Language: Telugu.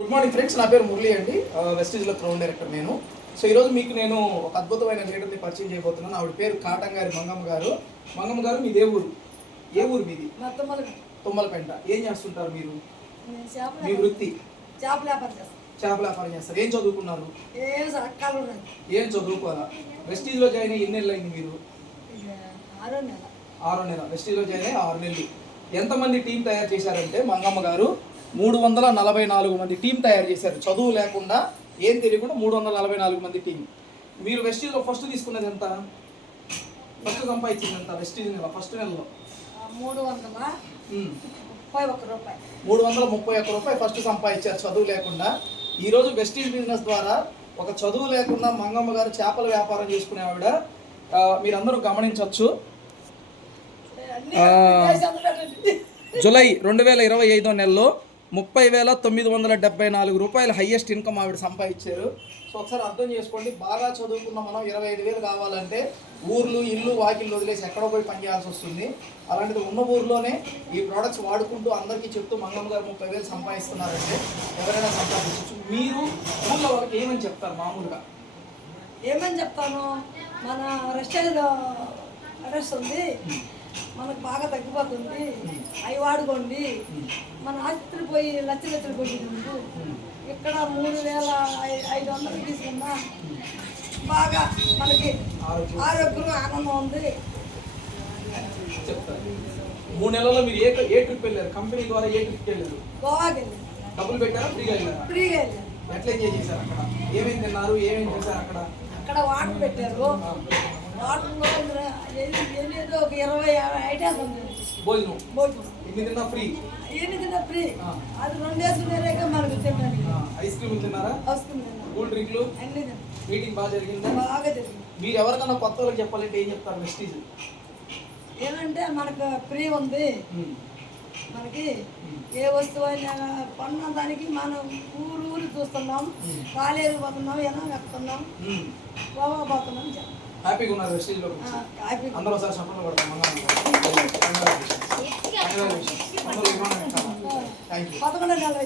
గుడ్ మార్నింగ్ ఫ్రెండ్స్, నా పేరు మురళి అండి. వెస్టీజ్లో క్రౌన్ డైరెక్టర్ నేను. సో ఈరోజు మీకు నేను ఒక అద్భుతమైన లీడర్ని పరిచయం చేయబోతున్నాను. ఆవిడ పేరు కాటంగారి మంగమ్మ గారు. మంగమ్మ గారు మీది ఏ ఊరు? ఏ ఊరు మీది? తుమ్మలపెంట. ఏం చేస్తుంటారు మీరు? మీ వృత్తి? చేపల వ్యాపారం చేస్తారు. ఏం చదువుకున్నారు? ఏం చదువుకోవాలా? వెస్టీజ్లో జాయిన్ అయ్యి ఎన్ని నెలలు అయింది మీరు? 6 నెల. వెస్టీజ్లో జాయిన్ అయ్యి 6 నెలలు. ఎంతమంది టీం తయారు చేశారంటే మంగమ్మ గారు 344 మంది టీం తయారు చేశారు. చదువు లేకుండా ఏం తెలియకుండా 344 మంది టీం. మీరు వెస్టీజ్లో ఫస్ట్ తీసుకున్నది ఎంత? ఫస్ట్ సంపాదించింది ఎంత వెస్టీజ్ నెల? ఫస్ట్ నెలలో 331 రూపాయలు ఫస్ట్ సంపాదించారు చదువు లేకుండా. ఈరోజు వెస్టీజ్ బిజినెస్ ద్వారా ఒక చదువు లేకుండా మంగమ్మ గారు చేపల వ్యాపారం చేసుకునే ఆవిడ. మీరందరూ గమనించవచ్చు. జూలై 2025 నెలలో 30,974 రూపాయలు హయ్యెస్ట్ ఇన్కమ్ ఆవిడ సంపాదించారు. సో ఒకసారి అర్థం చేసుకోండి, బాగా చదువుకున్న మనం 25,000 కావాలంటే ఊర్లు ఇల్లు వాకిళ్ళు వదిలేసి ఎక్కడో పోయి పనిచేయాల్సి వస్తుంది. అలాంటిది ఉన్న ఊర్లోనే ఈ ప్రోడక్ట్స్ వాడుకుంటూ అందరికీ చెప్తూ మంగమ్మ గారు 30,000 సంపాదిస్తున్నారంటే ఎవరైనా సంపాదించవచ్చు. మీరు ఊళ్ళో వాళ్ళకి ఏమని చెప్తారు? మామూలుగా ఏమని చెప్తాను, మన రెస్టారెంట్లో అడ్రస్ ఉంది, మనకు బాగా తగ్గిపోతుంది, అవి వాడుకోండి. మన ఆసుపత్రి పోయి లచ్చలు పోయి ఇక్కడ 3,500 తీసుకున్నా బాగా మనకి ఆరోగ్యం ఆనందం ఉంది చెప్తారు. 3 నెలల్లో మీరు ఏ ట్రిప్ వెళ్ళారు? కంపెనీ ద్వారా ఏ ట్రిప్కి వెళ్ళారు? గోవాకి వెళ్ళారు. డబ్బులు పెట్టారా? ఫ్రీగా వెళ్ళారా? ఫ్రీగా వెళ్ళారు. ఎట్లా ఎంజాయ్ చేశారు? అక్కడ ఏమేమి తిన్నారు? ఏమేమి చేశారు? అక్కడ వాటర్ పెట్టారు. వాటర్లో ఏదో ఒక 20 ఐటమ్స్ ఉంది. భోజనం ఎన్ని తిన్నా ఫ్రీ? అది 2 డేస్ వేరేక మనకు తిన్నాను. ఐస్ క్రీమ్ తిన్నారా? కూల్ డ్రింక్లు అన్ని తిన్నాను. మీటింగ్ బాగా జరిగిందా? బాగా జరిగింది. మీరు ఎవరికన్నా కొత్త వాళ్ళకి చెప్పాలంటే ఏం చెప్తారు? వెస్టీజ్ ఏమంటే మనకు ఫ్రీ ఉంది. మనకి ఏ వస్తువు అయినా కొన్న దానికి మనం ఊరు చూస్తున్నాం, కాలేజీ పోతున్నాం, ఎలా వెళ్తున్నాం, గోవా పోతున్నాం. హ్యాపీగా ఉన్నారు వెస్టీజ్లో? అందరూ ఒకసారి చెప్పండి కొడతాం. Thank you. 11 నెలలు